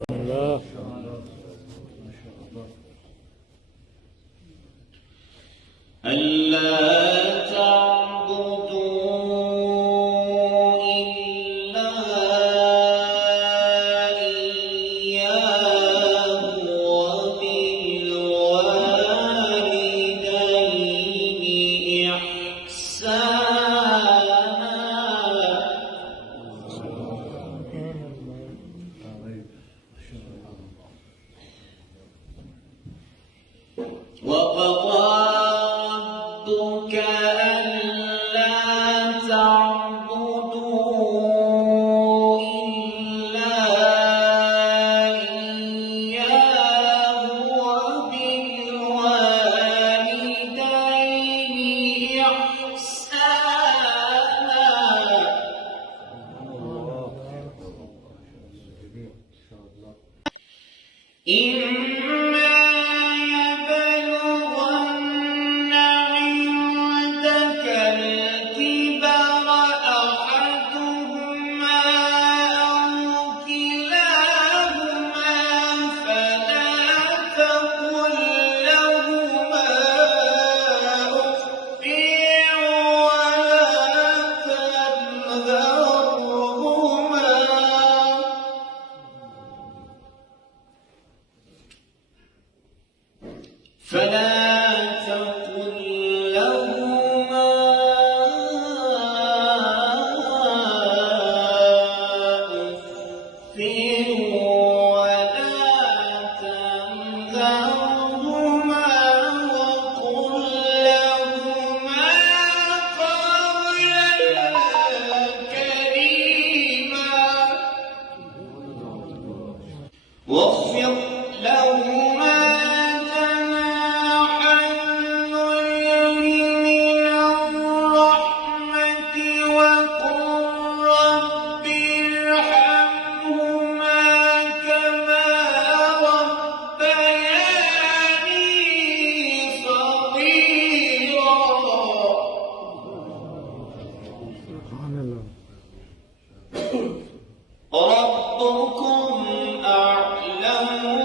الله. ألا تعبدوا إلا إياه وبالوالدين إحسانا وقضى ربك ألا تعبدوا إلا إياه وبالوالدين إحسانا إما يبلغن عندك الكبر أحدهما أو كلاهما فلا تقل لهما أف ولا تنهرهما وقل لهما قولا كريما واخفض لهما جناح الذل من الرحمة وقل رب ارحمهما كما ربياني صغيرا ربكم أعلم